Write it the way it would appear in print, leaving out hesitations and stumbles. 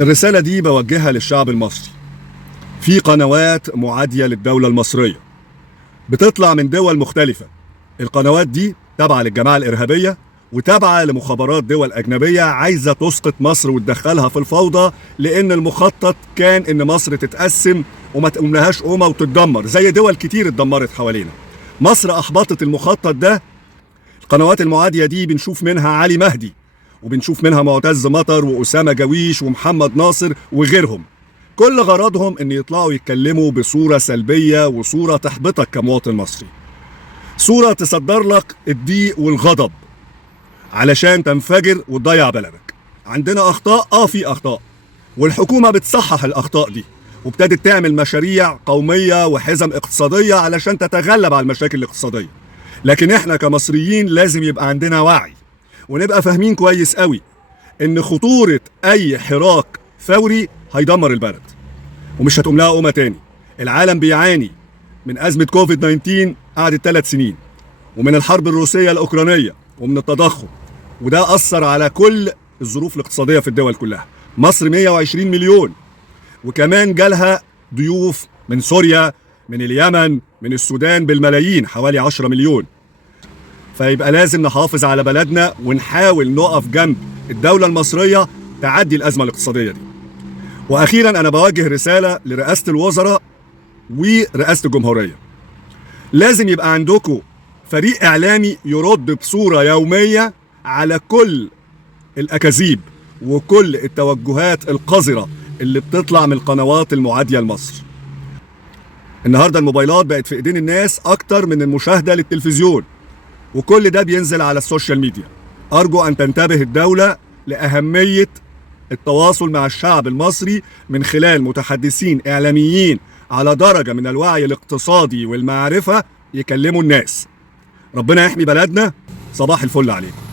الرسالة دي بوجهها للشعب المصري. في قنوات معادية للدولة المصرية بتطلع من دول مختلفة. القنوات دي تابعة للجماعة الإرهابية وتابعة لمخابرات دول أجنبية عايزة تسقط مصر وتدخلها في الفوضى، لأن المخطط كان إن مصر تتقسم وما تقوملهاش قومة وتتدمر زي دول كتير اتدمرت حوالينا. مصر أحبطت المخطط ده. القنوات المعادية دي بنشوف منها علي مهدي، وبنشوف منها معتز مطر وأسامة جويش ومحمد ناصر وغيرهم. كل غرضهم ان يطلعوا يتكلموا بصورة سلبية وصورة تحبطك كمواطن مصري، صورة تصدر لك الضيق والغضب علشان تنفجر وتضيع بلدك. عندنا اخطاء، في اخطاء، والحكومة بتصحح الاخطاء دي وابتدت تعمل مشاريع قومية وحزم اقتصادية علشان تتغلب على المشاكل الاقتصادية. لكن احنا كمصريين لازم يبقى عندنا وعي ونبقى فاهمين كويس قوي ان خطورة اي حراك ثوري هيدمر البلد ومش هتقوم لها قومة تاني. العالم بيعاني من أزمة كوفيد 19 قعدت 3 سنين، ومن الحرب الروسية الأوكرانية، ومن التضخم، وده أثر على كل الظروف الاقتصادية في الدول كلها. مصر 120 مليون، وكمان جالها ضيوف من سوريا، من اليمن، من السودان بالملايين، حوالي 10 مليون. فيبقى لازم نحافظ على بلدنا ونحاول نقف جنب الدولة المصرية تعدي الأزمة الاقتصادية دي. واخيرا انا بوجه رساله لرئاسه الوزراء ورئاسه الجمهوريه. لازم يبقى عندكم فريق اعلامي يرد بصوره يوميه على كل الاكاذيب وكل التوجهات القذره اللي بتطلع من القنوات المعاديه لمصر. النهارده الموبايلات بقت في ايدين الناس اكتر من المشاهده للتلفزيون، وكل ده بينزل على السوشيال ميديا. ارجو ان تنتبه الدوله لاهميه التواصل مع الشعب المصري من خلال متحدثين إعلاميين على درجة من الوعي الاقتصادي والمعرفة يكلموا الناس. ربنا يحمي بلدنا. صباح الفل عليكم.